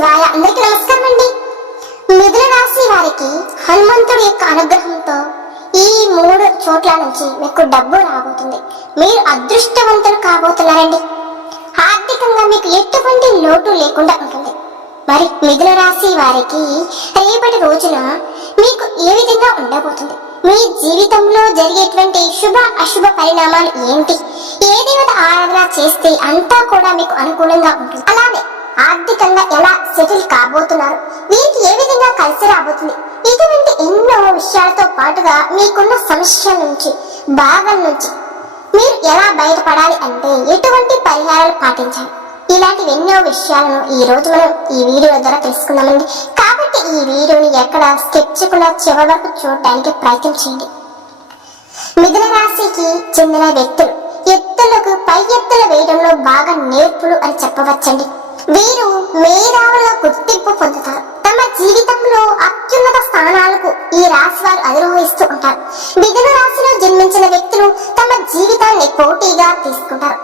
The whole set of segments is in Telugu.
శివాయ అందరికీ నమస్కారం అండి. మిథున రాశి వారికి హనుమంతుడి యొక్క అనుగ్రహంతో ఈ మూడు చోట్ల నుంచి మీకు డబ్బు రాబోతుంది. మీరు అదృష్టవంతులు కాబోతున్నారండి. ఆర్థికంగా మీకు ఎటువంటి లోటు లేకుండా ఉంటుంది. మరి మిథున రాశి వారికి రేపటి రోజున మీకు ఏ విధంగా ఉండబోతుంది? మీ జీవితంలో జరిగేటువంటి శుభ అశుభ పరిణామాలు ఏంటి? ఏ దేవత ఆరాధన చేస్తే అంతా కూడా మీకు అనుకూలంగా ఉంటుంది. అలానే ఆర్థికంగా ఎలా సెటిల్ కాబోతున్నారు? వీరికి ఏ విధంగా కలిసి రాబోతుంది? ఇటువంటి ఎన్నో విషయాలతో పాటుగా మీకున్న సమస్యల నుంచి బాధల నుంచి మీరు ఎలా బయటపడాలి అంటే ఎటువంటి పరిహారాలు పాటించాలి? ఇలాంటి ఎన్నో విషయాలను ఈ రోజు మనం ఈ వీడియో ద్వారా తెలుసుకుందామండి. కాబట్టి ఈ వీడియోని ఎక్కడ స్కిప్ చేయకుండా చివరి వరకు చూడడానికి ప్రయత్నం చేయండి. మిథున రాశికి చెందిన వ్యక్తులు ఎత్తులకు పై ఎత్తులు వేయడంలో బాగా నేర్పులు అని చెప్పవచ్చండి. వీరు మేధావులుగా గుర్తింపు పొందుతారు. తమ జీవితంలో అత్యున్నత స్థానాలకు ఈ రాశి వారు అధిరోహిస్తూ ఉంటారు. మిథున రాశిలో జన్మించిన వ్యక్తులు తమ జీవితాన్ని పోటీగా తీసుకుంటారు.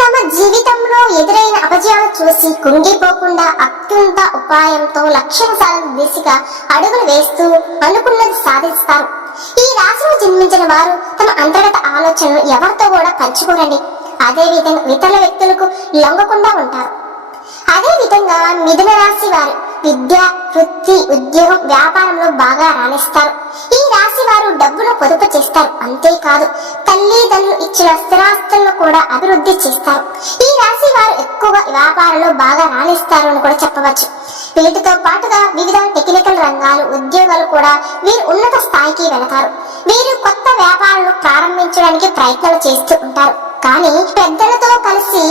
తమ జీవితంలో ఎదురైన అపజయాలు చూసి కుంగిపోకుండా అత్యుంత ఉపాయంతో లక్ష్యం సాధన దిశగా అడుగులు వేస్తూ అనుకున్నది సాధిస్తారు. ఈ రాశిలో జన్మించిన వారు తమ అంతర్గత ఆలోచనలు ఎవరితో కూడా పంచుకోరండి. అదేవిధంగా ఇతర వ్యక్తులకు లొంగకుండా ఉంటారు. అదే విధంగా మిథున రాశి వారు విద్య వృత్తి ఉద్యోగం వ్యాపారంలో బాగా రాణిస్తారు. ఈ రాశి వారు డబ్బును పొదుపు చేస్తారు. అంతేకాదు తల్లిదండ్రులు ఇచ్చిన స్థిరాస్తులను కూడా అభివృద్ధి చేస్తారు. ఈ రాశి వారు ఎక్కువగా వ్యాపారంలో బాగా రాణిస్తారు అని కూడా చెప్పవచ్చు. వీటితో పాటుగా వివిధ టెక్నికల్ రంగాలు ఉద్యోగాలు కూడా వీరు ఉన్నత స్థాయికి వెళతారు. వీరు కొత్త వ్యాపారాలను ప్రారంభించడానికి ప్రయత్నాలు చేస్తూ ఉంటారు. కానీ పెద్దలతో కలిసి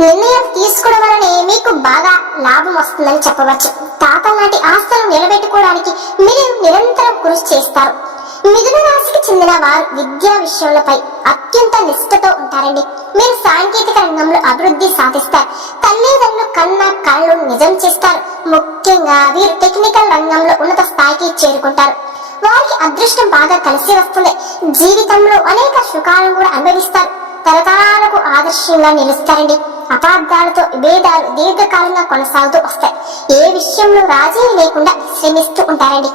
నిర్ణయం తీసుకోవడం వలనే మీకు బాగా లాభం వస్తుందని చెప్పవచ్చు. తాత లాంటి ఆస్తులను నిలబెట్టుకోవడానికి మీరు నిరంతరం కృషి చేస్తారు. మిథున రాశికి చెందిన వారు విద్యా విషయాలపై అత్యంత నిష్ఠతో ఉంటారండి. మీరు సాంకేతిక రంగంలో అభివృద్ధి సాధిస్తారు. తల్లిదండ్రులు కన్న కళ్ళు నిజం చేస్తారు. ముఖ్యంగా వీరు టెక్నికల్ రంగంలో ఉన్నత స్థాయికి చేరుకుంటారు. వారికి అదృష్టం బాగా కలిసి వస్తుంది. జీవితంలో అనేక సుఖాలను కూడా అనుభవిస్తారు. తరతరాలకు ఆదర్శంగా నిలుస్తారండి. అపార్థాలతో విభేదాలు దీర్ఘకాలంగా కొనసాగుతూ వస్తాయి. ఏ విషయంలో రాజీ లేకుండా శ్రమిస్తూ ఉంటారండి.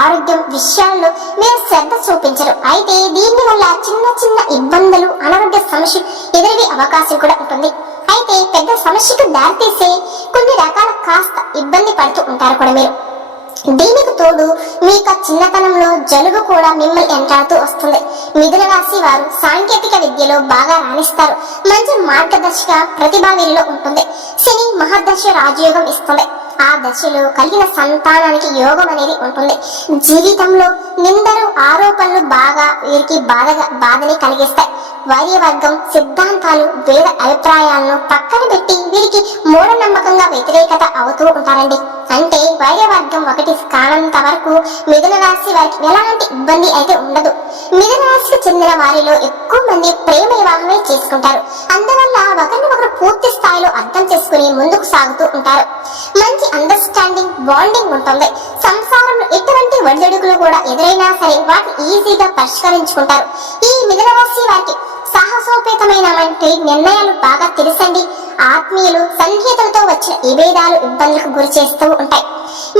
ఆరోగ్యం విషయాల్లో మీరు శ్రద్ధ చూపించరు. అయితే దీని వల్ల చిన్న చిన్న ఇబ్బందులు అనారోగ్య సమస్యలు ఎదురయ్యే అవకాశం కూడా ఉంటుంది. అయితే పెద్ద సమస్యకు దారితీసే కొన్ని రకాల కాస్త ఇబ్బంది పడుతూ ఉంటారు కూడా మీరు. దీనికి తోడు మీకు చిన్నతనంలో జలుబు కూడా మిమ్మల్ని ఎంటాడుతూ వస్తుంది. మిథున రాశి వారు సాంకేతిక విద్యలో బాగా రాణిస్తారు. మంచి మార్గదర్శక ప్రతిభ వీరిలో ఉంటుంది. శని మహర్దశ రాజయోగం ఇస్తుంది. ఆ దశలో కలిగిన సంతానానికి యోగం అనేది ఉంటుంది. జీవితంలో నిందరు ఆరోపణలు బాగా వీరికి బాధగా బాధని కలిగిస్తాయి. వర్గం సిద్ధాంతాలు వేద అభిప్రాయాలను పక్కన పెట్టి వీరికి మూఢనమ్మకంగా వ్యతిరేకత అవుతూ ఉంటారండి. అంటే వర్గం ఒకటి కానంత వరకు మిథున రాశి వారికి ఎలాంటి ఇబ్బంది అయితే ఉండదు. మిథున రాశికి చెందిన వారిలో ఎక్కువ మంది ప్రేమ వివాహమే చేసుకుంటారు. అందువల్ల ఒకరిని ఒకరు పూర్తి స్థాయిలో అర్థం చేసుకుని ముందుకు సాగుతూ ఉంటారు. మంచి అండర్స్టాండింగ్ బాండింగ్ ఉంటుంది. సంసారంలో ఎటువంటి ఒడిదొడుకులు కూడా ఎదురైనా సరే వాటిని ఈజీగా పరిష్కరించుకుంటారు. ఈ మిథున రాశి వారికి సాహసోపేతమైన వంటి నిర్ణయాలు బాగా తెలుసండి. ఆత్మీయులు సన్నిహితులతో వచ్చిన విభేదాలు ఇబ్బందులకు గురి చేస్తూ ఉంటాయి.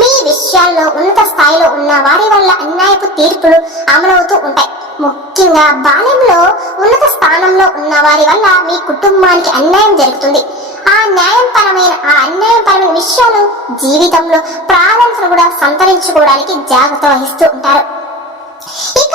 మీ విషయాల్లో ఉన్నత స్థాయిలో ఉన్న వారి వల్ల అన్యాయపు తీర్పులు అమలవుతూ ఉంటాయి. ముఖ్యంగా బాల్యంలో ఉన్నత స్థానంలో ఉన్న వారి వల్ల మీ కుటుంబానికి అన్యాయం జరుగుతుంది. ఆ న్యాయపరమైన ఆ అన్యాయపరమైన విషయాలు జీవితంలో ప్రాధాన్యతను కూడా సంతరించుకోవడానికి జాగ్రత్త వహిస్తూ ఉంటారు.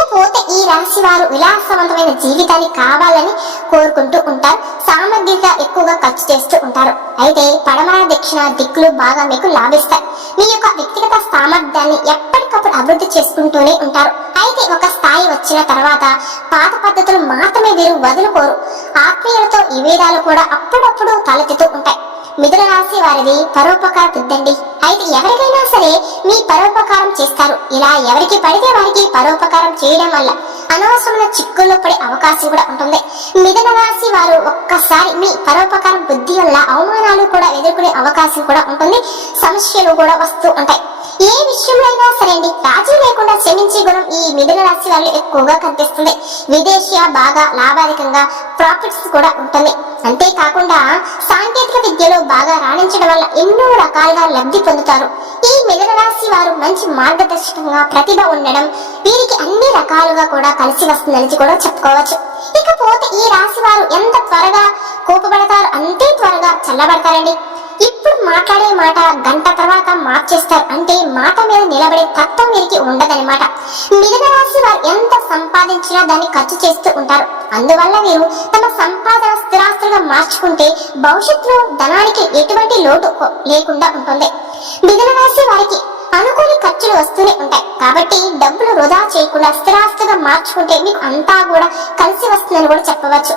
ఇకపోతే ఈ రాశి వారు విలాసవంతమైన జీవితాన్ని కావాలని కోరుకుంటూ ఉంటారు. సామర్థ్యత ఎక్కువగా ఖర్చు చేస్తూ ఉంటారు. అయితే పడమర దక్షిణ దిక్కులు బాగా మీకు లాభిస్తాయి. మీ యొక్క వ్యక్తిగత సామర్థ్యాన్ని ఎప్పటికప్పుడు అభివృద్ధి చేసుకుంటూనే ఉంటారు. అయితే ఒక స్థాయి వచ్చిన తర్వాత పాత పద్ధతులు మాత్రమే వీరు వదులుకోరు. ఆత్మీయులతో విభేదాలు కూడా అప్పుడప్పుడు తలెత్తుతూ ఉంటాయి. మిథున రాశి వారిది పరోపకార తిద్దండి అయితే ఎవరికైనా సరే మీ పరోపకారం చేస్తారు. ఇలా ఎవరికి పడితే వారికి పరోపకారం చేయడం వల్ల అనవసరమైన చిక్కుల్లో పడే అవకాశం కూడా ఉంటుంది. మిథున రాశి వారు ఒక్కసారి మీ పరోపకారం బుద్ధి వల్ల అవమానాలు కూడా ఎదుర్కొనే అవకాశం కూడా ఉంటుంది. సమస్యలు కూడా వస్తూ ఉంటాయి. ఏ విషయంలో అయినా సరే అండి రాజీ లేకుండా శ్రమించే గుణం ఈ మిథున రాశి వాళ్ళు ఎక్కువగా కనిపిస్తుంది. విదేశీయ బాగా లాభాధికంగా ప్రాఫిట్స్ కూడా ఉంటుంది. అంతేకాకుండా సాంకేతిక విద్యలో బాగా రాణించడం వల్ల ఎన్నో రకాలుగా లబ్ధి పొందుతారు. ఈ మిథున రాశి వారు మంచి మార్గదర్శకంగా ప్రతిభ ఉండడం వీరికి అన్ని రకాలుగా కూడా కలిసి వస్తుందని కూడా చెప్పుకోవచ్చు. ఇకపోతే ఈ రాశి వారు ఎంత త్వరగా కోపపడతారు అంతే త్వరగా చల్లబడతారండి. ఇప్పుడు మాట్లాడే మాట గంట తర్వాత మార్చేస్తారు. అంటే మాట మీద నిలబడే తత్వం వీరికి ఉండదన్నమాట. మిథున రాశి వారు ఎంత సంపాదించినా దాన్ని ఖర్చు చేస్తూ ఉంటారు. అందువల్ల వీరు తమ సంపాదన స్థిరాస్తులుగా మార్చుకుంటే భవిష్యత్తులో ధనానికి ఎటువంటి లోటు లేకుండా ఉంటుంది. మిథున రాశి వారికి అనుకోని ఖర్చులు వస్తూనే ఉంటాయి. కాబట్టి డబ్బులు వృధా చేయకుండా స్థిరాస్తుగా మార్చుకుంటే మీకు అంతా కూడా కలిసి వస్తుందని కూడా చెప్పవచ్చు.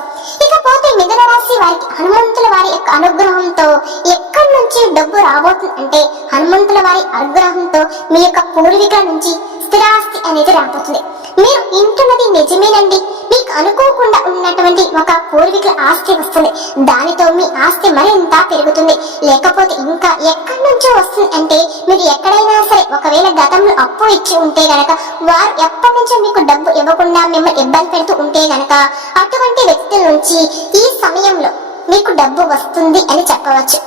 ఇకపోతే మిథున రాశి వారికి హనుమంతుల వారి యొక్క అనుగ్రహంతో ఎక్కడి నుంచి డబ్బు రాబోతుంది అంటే హనుమంతుల వారి అనుగ్రహంతో మీ యొక్క పూర్వీకుల నుంచి స్థిరాస్తి అనేది రాబోతుంది. మీరు ఇంటున్నది నిజమేనండి. మీకు అనుకోకుండా ఉన్నటువంటి ఒక పూర్వీకుల ఆస్తి వస్తుంది. దానితో మీ ఆస్తి మరింత పెరుగుతుంది. లేకపోతే ఇంకా ఎక్కడి నుంచో వస్తుంది అంటే మీరు ఎక్కడైనా సరే ఒకవేళ గతంలో అప్పు ఇచ్చి ఉంటే గనక వారు ఎప్పటి నుంచో మీకు డబ్బు ఇవ్వకుండా మిమ్మల్ని ఇబ్బంది పెడుతూ ఉంటే గనక అటువంటి వ్యక్తుల నుంచి ఈ సమయంలో మీకు డబ్బు వస్తుంది అని చెప్పవచ్చు.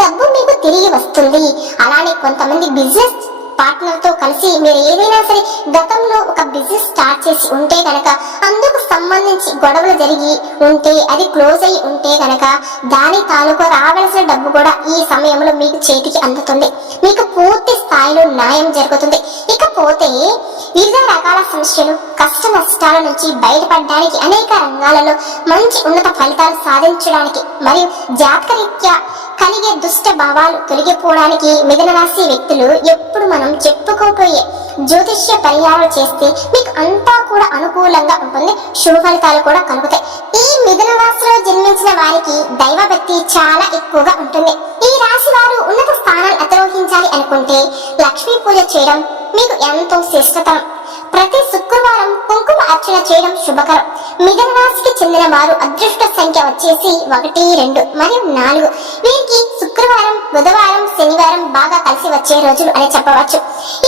డబ్బు మీకు తిరిగి వస్తుంది. అలానే కొంతమంది బిజినెస్ పార్ట్నర్తో కలిసి మీరు ఏదైనా సరే గతంలో ఒక బిజినెస్ స్టార్ట్ చేసి ఉంటే కనుక అందుకు సంబంధించి గొడవలు జరిగి ఉంటే అది క్లోజ్ అయి ఉంటే కనుక దాని తాలూకు రావాల్సిన డబ్బు కూడా ఈ సమయంలో మీకు చేతికి అందుతుంది. మీకు పూర్తి స్థాయిలో న్యాయం జరుగుతుంది. ఇకపోతే వివిధ రకాల సమస్యలు కష్ట నష్టాల నుంచి బయటపడడానికి అనేక రంగాలలో మంచి ఉన్నత ఫలితాలు సాధించడానికి మరియు జాతకరీత్యా కలిగే దుష్ట భావాలు తొలగిపోవడానికి మిథున రాశి వ్యక్తులు ఎప్పుడు మనం చెప్పుకోపోయే జ్యోతిష్య పరిహారాలు చేస్తే మీకు అంతా కూడా అనుకూలంగా ఉంటుంది శుభ ఫలితాలు కూడా కలుగుతాయి. ఈ మిథున రాశిలో జన్మించిన వారికి దైవభక్తి చాలా ఎక్కువగా ఉంటుంది. ఈ రాశి వారు ఉన్నత స్థానాలు అధిరోహించాలి అనుకుంటే లక్ష్మీ పూజ చేయడం మీకు ఎంతో శ్రేష్టతరం. ప్రతి శుక్రవారం కుంకుమ అర్చన చేయడం శుభకరం. మిథున రాశికి చెందిన వారు అదృష్ట సంఖ్య వచ్చేసి ఒకటి రెండు మరియు నాలుగు. వీరికి శుక్రవారం బుధవారం శనివారం బాగా కలిసి వచ్చే రోజులు అని చెప్పవచ్చు.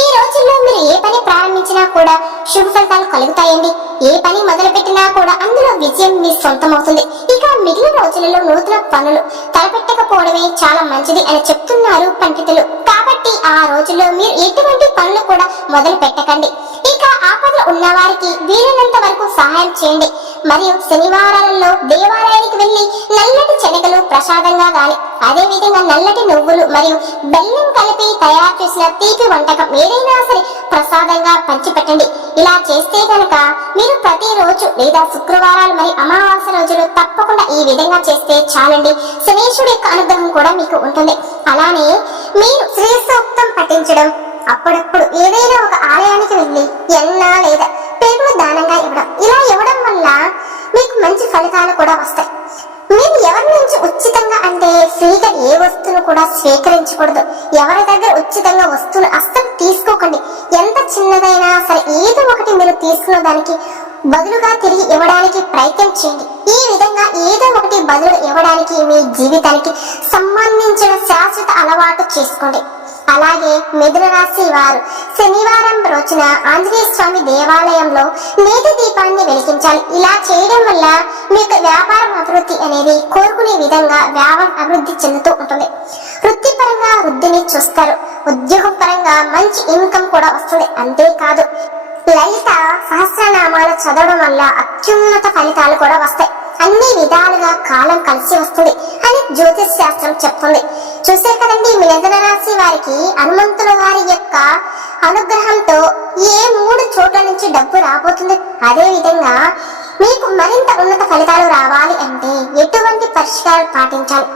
ఈ రోజుల్లో మీరు ఏ పని ప్రారంభించినా కూడా శుభ ఫలితాలు కలుగుతాయండి. ఏ పని మొదలు పెట్టినా కూడా అందులో విజయం మీ సొంతమవుతుంది. ఇక మిగిలిన రోజులలో నూతన పనులు తలపెట్టకపోవడమే చాలా మంచిది అని చెప్తున్నారు పండితులు. కాబట్టి ఆ రోజుల్లో మీరు ఎటువంటి పనులు కూడా మొదలు పెట్టకండి ఇక ఆపదలు ఉన్న వారికి వీలైనంత వరకు సహాయం చేయండి. మరియు శనివారాలలో దేవాలయానికి వెళ్ళి నల్లటి శనగలు ప్రసాదంగా గాని అదే విధంగా నల్లటి నువ్వులు మరియు బెల్లం కలిపి తయారు చేసిన తీపి వంటకం ఏదైనా సరే ప్రసాదంగా పంచిపెట్టండి. ఇలా చేస్తే కనుక మీరు ప్రతిరోజు లేదా శుక్రవారాలు మరియు అమావాస్య రోజులు తప్పకుండా ఈ విధంగా చేస్తే చాలండి. శనేశ్వరుడి యొక్క అనుగ్రహం కూడా మీకు ఉంటుంది. అలానే మీరు శ్రీ సూక్తం పఠించడం అప్పుడప్పుడు ఏదైనా ఒక ఆలయానికి వెళ్ళి ఎన్నా లేదా పేరు దానంగా ఇవ్వడం ఇలా ఇవ్వడం వల్ల మీకు మంచి ఫలితాలు కూడా వస్తాయి. మీరు ఎవరి నుంచి ఉచితంగా అంటే ఫ్రీగా ఏ వస్తువును కూడా స్వీకరించకూడదు. ఎవరి దగ్గర ఉచితంగా వస్తువులు అస్సలు తీసుకోకండి. ఎంత చిన్నదైనా సరే ఏదో ఒకటి మీరు తీసుకున్న దానికి బదులుగా తిరిగి ఇవ్వడానికి ప్రయత్నం చేయండి. ఈ విధంగా ఏదో ఒకటి బదులు ఇవ్వడానికి మీ జీవితానికి సంబంధించిన శాశ్వత అలవాటు చేసుకోండి. అలాగే మిథున రాశి వారు. శనివారం రోజున ఆంజనేయ స్వామి దేవాలయంలో నేతి దీపాన్ని వెలిగించాలి. ఇలా చేయడం వల్ల మీకు వ్యాపారం అభివృద్ధి అనేది కోరుకునే విధంగా వ్యాపారం అభివృద్ధి చెందుతూ ఉంటుంది. వృత్తిపరంగా వృద్ధిని చూస్తారు. ఉద్యోగం పరంగా మంచి ఇన్కమ్ కూడా వస్తుంది. అంతేకాదు లలిత సహస్రనామాలు చదవడం వల్ల అత్యున్నత ఫలితాలు కూడా వస్తాయి. అన్ని విధాలుగా కాలం కలిసి వస్తుంది అని జ్యోతిష్ శాస్త్రం చెప్తుంది. చూసే కదండి మిథున రాశి వారికి హనుమంతుల వారి యొక్క అనుగ్రహంతో ఏ మూడు చోట్ల నుంచి డబ్బు రాబోతుంది? అదే విధంగా మీకు మరింత ఉన్నత ఫలితాలు రావాలి అంటే ఎటువంటి పరిష్కారాలు పాటించాలి?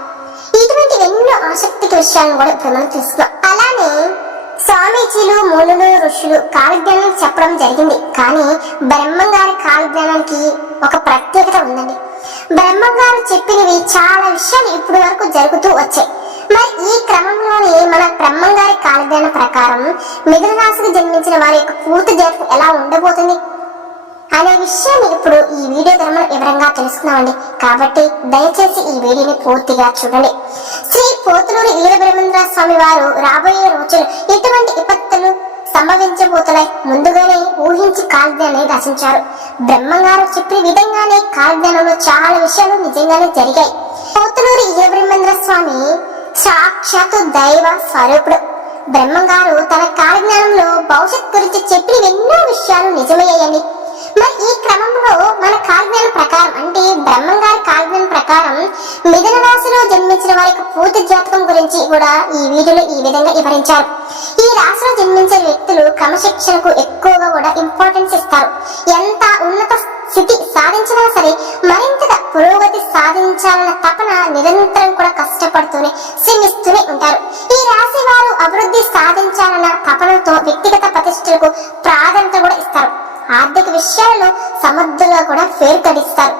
ఇటువంటి ఎన్నో ఆసక్తికి విషయాలను కూడా ఇప్పుడు మనం తెలుసుకున్నాం అలానే స్వామీజీలు మునులు ఋషులు కాలజ్ఞానం చెప్పడం జరిగింది. కానీ బ్రహ్మంగారి కాలజ్ఞానానికి ఒక ప్రత్యేకత ఉందండి. బ్రహ్మంగారు చెప్పినవి చాలా విషయాలు ఇప్పటి వరకు జరుగుతూ వచ్చాయి. మరి ఈ క్రమంలోనే మన బ్రహ్మంగారి కాలజ్ఞానం ప్రకారం మిథున రాశికి జన్మించిన వారి యొక్క పూర్తి జాతకం ఎలా ఉండబోతుంది? అనే విషయాన్ని ఇప్పుడు ఈ వీడియో ద్వారా వివరంగా తెలుసుకున్నామండి. కాబట్టి దయచేసి ఈ వీడియోని పూర్తిగా చూడండి. శ్రీ పోతులూరి వీరబ్రహ్మేంద్ర స్వామి వారు రాబోయే రోజులు ఎటువంటి విపత్తులు సంభవించబోతున్నాయి? ముందుగానే ఊహించి కాలజ్ఞాన్ని రచించారు. బ్రహ్మంగారు చెప్పిన విధంగానే కాలజ్ఞానంలో చాలా విషయాలు నిజంగానే జరిగాయి. పోతులూరి వీరబ్రహ్మేంద్ర స్వామి సాక్షాత్తు దైవ స్వరూపుడు. బ్రహ్మంగారు తన కాలజ్ఞానంలో భవిష్యత్ గురించి చెప్పిన ఎన్నో విషయాలు నిజమయ్యాయని మరి ఈ క్రమంలో మన కాలజ్ఞానం ప్రకారం అంటే బ్రహ్మం గారి కాలజ్ఞానం ప్రకారం మిథున రాశిలో జన్మించిన వారికి పూర్తి జాతకం గురించి కూడా ఈ వీడియోలో ఈ విధంగా వివరించారు. ఈ రాశిలో జన్మించిన వ్యక్తులు క్రమశిక్షణకు ఎక్కువగా కూడా ఇంపార్టెన్స్ ఇస్తారు. ఎంత ఉన్నత స్థితి సాధించినా సరే మరింతగా పురోగతి సాధించాలన్న తపన నిరంతరం కూడా కష్టపడుతూనే శ్రమిస్తూనే ఉంటారు. ఈ రాశి వారు అభివృద్ధి సాధించాలన్న తపనతో వ్యక్తిగత ప్రతిష్టలకు విషయాల్లో సమర్థులుగా కూడా పేర్కడిస్తారు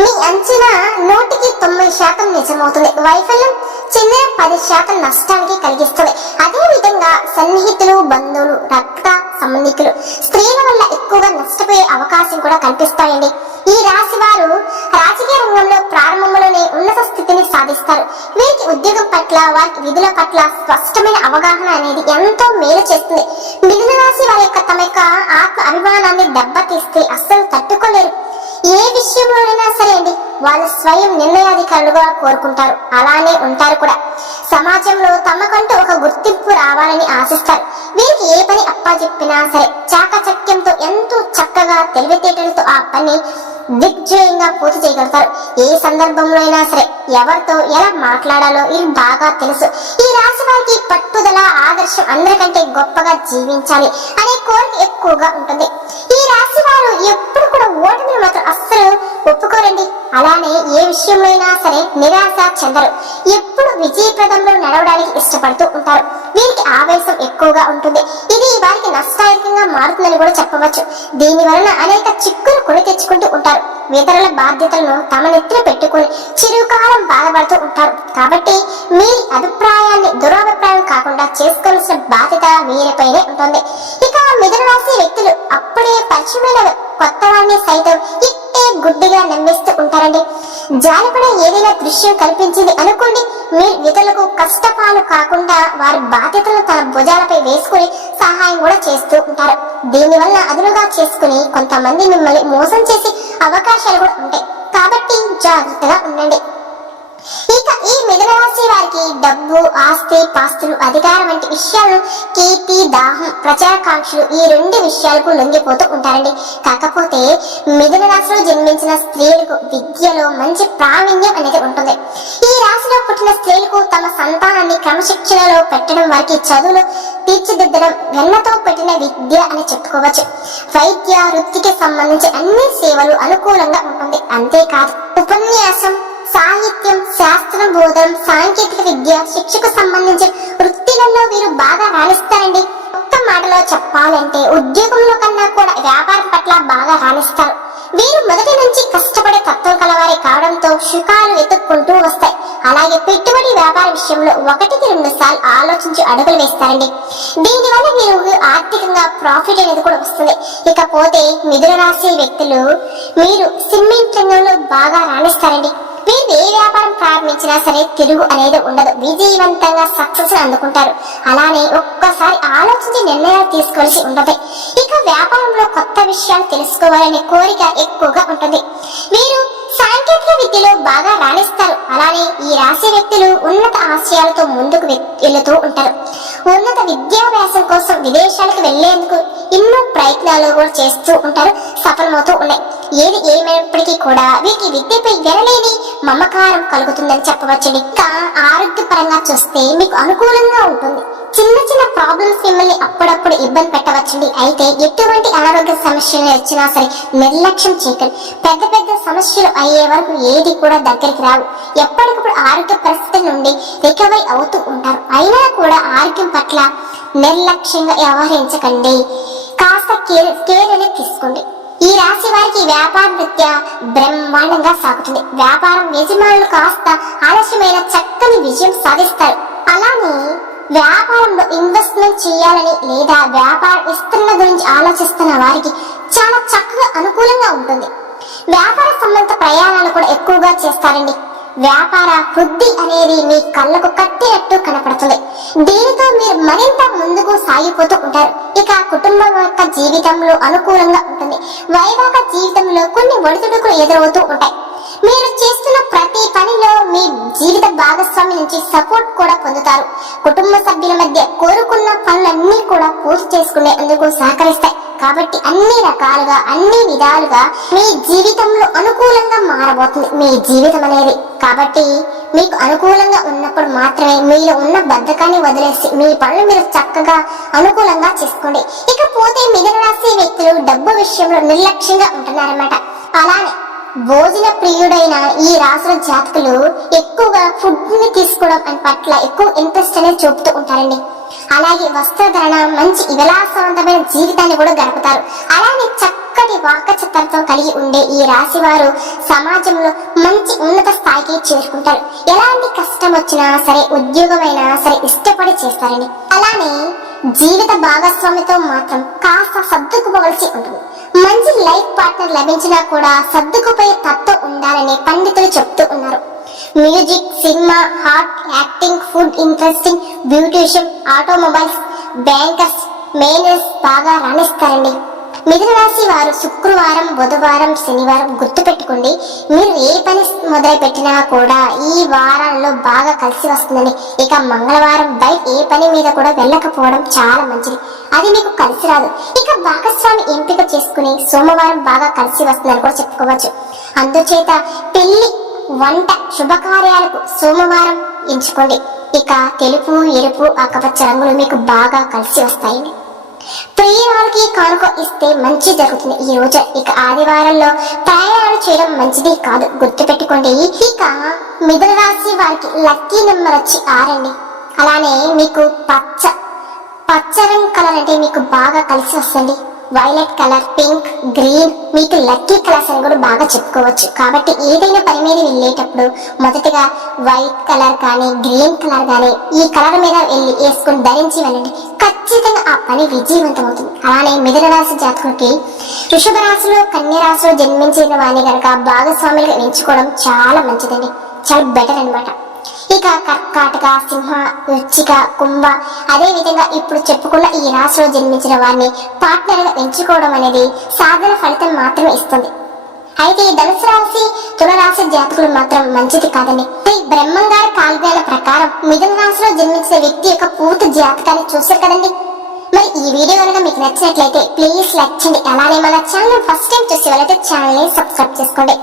మీ అంచనా నూటికి తొంభై శాతం నిజమవుతుంది. వైఫల్యం చిన్న పది శాతం నష్టానికి కలిగిస్తుంది. అదే విధంగా సన్నిహితులు బంధువులు రక్త సంబంధికులు. స్త్రీల వల్ల ఎక్కువగా నష్టపోయే అవకాశం కూడా కనిపిస్తాయండి. ఈ రాశి వారు రాజకీయ రంగంలో ప్రారంభంలోనే ఉన్నత స్థితిని సాధిస్తారు. వీరికి ఉద్యోగం పట్ల వారికి విధుల పట్ల స్పష్టమైన అవగాహన అనేది ఎంతో మేలు చేస్తుంది. మిథున రాశి వారి యొక్క తమ యొక్క ఆత్మ అభిమానాన్ని దెబ్బతీస్తే అస్సలు తట్టుకోలేరు. ఏ విషయంలోనైనా సరే అండి వాళ్ళు స్వయం నిర్ణయాధికారులుగా కోరుకుంటారు. అలానే ఉంటారు కూడా. సమాజంలో తమకంటూ ఒక గుర్తింపు రావాలని ఆశిస్తారు. వీరికి ఏ పని అప్పచెప్పినా సరే చాకచక్యంతో ఎంతో చక్కగా తెలివితేటలతో ఆ పని దిగ్జయంగా పూర్తి చేయగలుగుతారు. ఏ సందర్భంలో అయినా సరే ఎవరితో ఎలా మాట్లాడాలో ఇది బాగా తెలుసు. ఈ రాశి వారికి పట్టుదల ఆదర్శం అందరికంటే గొప్పగా జీవించాలి అనే కోరిక ఎక్కువగా ఉంటుంది. ఈ రాశి వారు ఎప్పుడు కూడా ఓటమిని మాత్రం అస్సలు ఒప్పుకోరండి. అలానే ఏ విషయంలోనైనా అయినా సరే నిరాశ చెందరు. ఎప్పుడు విజయప్రదంలో నడవడానికి ఇష్టపడుతూ ఉంటారు. వీరికి ఆవేశం ఎక్కువగా ఉంటుంది. ఇది వారికి నష్టాయకంగా మారుతుందని కూడా చెప్పవచ్చు. దీని వలన అనేక చిక్కులు కొని తెచ్చుకుంటూ ఉంటారు. ఇతరుల బాధ్యతలను తమ నెత్తిన పెట్టుకుని చిరుకాలం బాధపడుతూ ఉంటారు. కాబట్టి మీ అభిప్రాయాన్ని దురభిప్రాయం కాకుండా చేసుకోవాల్సిన బాధ్యత వీరిపైనే ఉంటుంది. ఇక మిథున రాశి వ్యక్తులు అప్పుడే పరిచయమైన కొత్త వారిని సైతం ఇట్టే గుడ్డిగా నమ్మిస్తూ ఉంటారండి జాలిపడే ఏదైనా దృశ్యం కల్పించింది అనుకోండి మీరు ఇతరులకు కష్టపాలు కాకుండా వారి బాధ్యతలను తన భుజాలపై వేసుకుని సహాయం కూడా చేస్తూ ఉంటారు. దీనివల్ల అదునుగా చేసుకుని కొంతమంది మిమ్మల్ని మోసం చేసే అవకాశాలు కూడా ఉంటాయి. కాబట్టి జాగ్రత్తగా ఉండండి. ఈ మిథున రాశి వారికి డబ్బు ఆస్తి పాస్తులు అధికారం వంటి విషయాలు కీర్తి దాహం ప్రజాకాంక్షలు ఈ రెండు విషయాలకు లొంగిపోతూ ఉంటారండి. కాకపోతే మిథున రాశిలో జన్మించిన స్త్రీలకు విద్యలో మంచి ప్రావీణ్యం అనేది ఉంటుంది. ఈ రాశిలో పుట్టిన స్త్రీలకు తమ సంతానాన్ని క్రమశిక్షణలో పెట్టడం వారికి చదువులు తీర్చిదిద్దడం వెన్నతో పెట్టిన విద్య అని చెప్పుకోవచ్చు. వైద్య వృత్తికి సంబంధించి అన్ని సేవలు అనుకూలంగా ఉంటుంది. అంతేకాదు ఉపన్యాసం సాహిత్యం శాస్త్ర బోధం సాంకేతిక విద్య శిక్షకు సంబంధించిన వృత్తిలలో వీరు బాగా రాణిస్తారండి. ఒక్క మాటలో చెప్పాలంటే ఉద్యోగంలో కన్నా కూడా వ్యాపారం పట్ల బాగా రాణిస్తారు. వీరు మొదటి నుంచి కష్టపడే తత్వం కలవారి కావడంతో సుఖాలు వెతుక్కుంటూ వస్తాయి. అలాగే పెట్టుబడి వ్యాపార విషయంలో ఒకటికి రెండు సార్లు ఆలోచించి అడుగులు వేస్తారండి. దీనివల్ల మీరు ఆర్థికంగా ప్రాఫిట్ అనేది కూడా వస్తుంది. ఇకపోతే మిథున రాశి వ్యక్తులు మీరు సిమెంట్ రంగంలో బాగా రాణిస్తారండి. వీరు ఏ వ్యాపారం ప్రారంభించినా సరే తెలుగు అనేది ఉండదు. విజయవంతంగా సక్సెస్ అందుకుంటారు. అలానే ఒక్కసారి ఆలోచించి నిర్ణయాలు తీసుకోవాల్సి ఉండదు ఇక వ్యాపారంలో కొత్త విషయాలు తెలుసుకోవాలనే కోరిక ఎక్కువగా ఉంటుంది. వీరు సాంకేతిక విద్యలో బాగా రాణిస్తారు. అలానే ఈ రాశి వ్యక్తులు ఉన్నత ఆశయాలతో ముందుకు వెళ్తూ వెళుతూ ఉంటారు. ఉన్నత విద్యాభ్యాసం కోసం విదేశాలకు వెళ్ళేందుకు ఎన్నో ప్రయత్నాలు కూడా చేస్తూ ఉంటారు. సఫలమవుతూ ఉన్నాయి. ఏది ఏమైనప్పటికీ కూడా వీరికి విద్యపై వినలేని మమకారం కలుగుతుందని చెప్పవచ్చు ఇంకా ఆరోగ్యపరంగా చూస్తే మీకు అనుకూలంగా ఉంటుంది. చిన్న చిన్న ప్రాబ్లమ్స్ మిమ్మల్ని అప్పుడప్పుడు ఇబ్బంది పెట్టవచ్చండి. అయితే ఎటువంటి అనారోగ్య సమస్యలు వచ్చినా సరే నిర్లక్ష్యం చేయకండి. పెద్ద పెద్ద సమస్యలు అయ్యే వరకు ఏది కూడా దగ్గరికి రావు. ఎప్పటికప్పుడు ఆరోగ్య పరిస్థితుల నుండి రికవరీ అవుతూ ఉంటారు. అయినా కూడా ఆరోగ్యం పట్ల నిర్లక్ష్యంగా వ్యవహరించకండి. కాస్త కేర్ కేర్ అనేది తీసుకోండి రాశి వారికి వ్యాపార వృత్య బ్రహ్మాండంగా సాగుతుంది. వ్యాపారం యజమానులు కాస్త ఆలస్యమైన చక్కని విజయం సాధిస్తారు. అలానే వ్యాపారంలో ఇన్వెస్ట్మెంట్ చేయాలని లేదా వ్యాపార విస్తరణ గురించి ఆలోచిస్తున్న వారికి చాలా చక్కగా అనుకూలంగా ఉంటుంది. వ్యాపార సంబంధిత ప్రయాణాలు కూడా ఎక్కువగా చేస్తారండి. వ్యాపార వృద్ధి అనేది మీ కళ్ళకు కట్టినట్టు కనపడుతుంది. దీనితో మీరు మరింత ముందుకు సాగిపోతూ ఉంటారు. ఇక కుటుంబం యొక్క జీవితంలో అనుకూలంగా ఉంటుంది. వైవాహిక జీవితంలో కొన్ని ఒడిదుడుకులు ఎదురవుతూ ఉంటాయి. మీరు చేస్తున్న ప్రతి పనిలో మీ జీవిత భాగస్వామి నుంచి సపోర్ట్ కూడా పొందుతారు. కుటుంబ సభ్యుల మధ్య కోరుకున్న పనులన్నీ కూడా పూర్తి చేసుకునే అందుకు సహకరిస్తాయి. కాబట్టి అన్ని రకాలుగా అన్ని విధాలుగా మీ జీవితంలో అనుకూలంగా మారబోతుంది. మీ జీవితం అనేది. కాబట్టి మీకు అనుకూలంగా ఉన్నప్పుడు మాత్రమే మీలో ఉన్న బద్ధకాన్ని వదిలేసి మీ పనులు మీరు చక్కగా అనుకూలంగా చేసుకోండి. ఇకపోతే మిథున రాశి వ్యక్తులు డబ్బు విషయంలో నిర్లక్ష్యంగా ఉంటున్నారన్నమాట. అలానే భోజన ప్రియుడైన ఈ రాసుల జాతకులు ఎక్కువగా ఫుడ్ని తీసుకోవడం పట్ల ఎక్కువ ఇంట్రెస్ట్ అనేది చూపుతూ ఉంటారండి. అలాగే వస్త్రధరణ మంచి విలాసవంతమైన జీవితాన్ని కూడా గడుపుతారు. అలానే చక్కటి వాకచత్తరతో కలిగి ఉండే ఈ రాశి వారు సమాజంలో మంచి ఉన్నత స్థాయికి చేరుకుంటారు. ఎలాంటి కష్టం వచ్చినా సరే ఉద్యోగమైనా సరే ఇష్టపడి చేస్తారండి. అలానే జీవిత భాగస్వామితో మాత్రం కాస్త సర్దుకుపోవలసి ఉంటుంది. మంచి లైఫ్ పార్ట్నర్ లభించినా కూడా సర్దుకుపోయే తత్వం ఉండాలని పండితులు చెప్తూ ఉన్నారు. Music cinema art acting food interesting beautician automobiles bankers manage బాగా రాణిస్తారండి. మిథునరాశి వారు శుక్రవారం బుధవారం శనివారం గుర్తు పెట్టుకోండి మీరు ఏ పని మొదలు పెట్టినా కూడా ఈ వారాల్లో బాగా కలిసి వస్తుందని ఇక మంగళవారం బయట ఏ పని మీద కూడా వెళ్ళకపోవడం చాలా మంచిది. అది మీకు కలిసి రాదు. ఇక భాగస్వామి ఎంపిక చేసుకుని సోమవారం బాగా కలిసి వస్తుందని కూడా చెప్పుకోవచ్చు. అందుచేత పెళ్ళి వంట శుభకార్యాలకు సోమవారం ఎంచుకోండి. ఇక తెలుపు ఎరుపు ఆకుపచ్చ రంగులు మీకు బాగా కలిసి వస్తాయి ప్రియవారికి కానుక ఇస్తే మంచి జరుగుతుంది. ఈ రోజు ఇక ఆదివారంలో ప్రయాణాలు చేయడం మంచిది కాదు. గుర్తుపెట్టుకోండి. ఇక మిథున రాశి వారికి లక్కీ నెంబర్ వచ్చి ఆరండి. అలానే మీకు పచ్చ పచ్చ రంగు కలర్ అంటే మీకు బాగా కలిసి వస్తుంది. వైలెట్ కలర్ పింక్ గ్రీన్ మీకు లక్కీ కలర్స్ అని కూడా బాగా చెప్పుకోవచ్చు. కాబట్టి ఏదైనా పని మీద వెళ్ళేటప్పుడు మొదటగా వైట్ కలర్ కానీ గ్రీన్ కలర్ కానీ ఈ కలర్ మీద వెళ్ళి వేసుకొని ధరించి వెళ్ళండి. ఖచ్చితంగా ఆ పని విజయవంతమవుతుంది. అలానే మిథున రాశి జాతకుడికి వృషభ రాశిలో కన్య రాశిలో జన్మించిన వారిని కనుక భాగస్వాములుగా ఎంచుకోవడం చాలా మంచిదండి. చాలా బెటర్ అన్నమాట. ఇక కర్కాటక సింహ వృచ్చిక కుంభ. అదే విధంగా ఇప్పుడు చెప్పుకున్న ఈ రాశిలో జన్మించిన వారిని పార్ట్నర్గా ఎంచుకోవడం అనేది సాధన ఫలితం మాత్రమే ఇస్తుంది. అయితే ఈ ధనుసు రాశి తులరాశి జాతకులు మాత్రం మంచిది కాదండి. బ్రహ్మంగారి కాల్గాల ప్రకారం మిథున రాశిలో జన్మించిన వ్యక్తి యొక్క పూర్తి జాతకాన్ని చూశారు కదండి. మరి ఈ వీడియో కనుక మీకు నచ్చినట్లయితే ప్లీజ్ లైక్ చేయండి. అలానే మన ఛానల్ ఫస్ట్ టైం చూసే వాళ్ళైతే ఛానల్ని సబ్స్క్రైబ్ చేసుకోండి.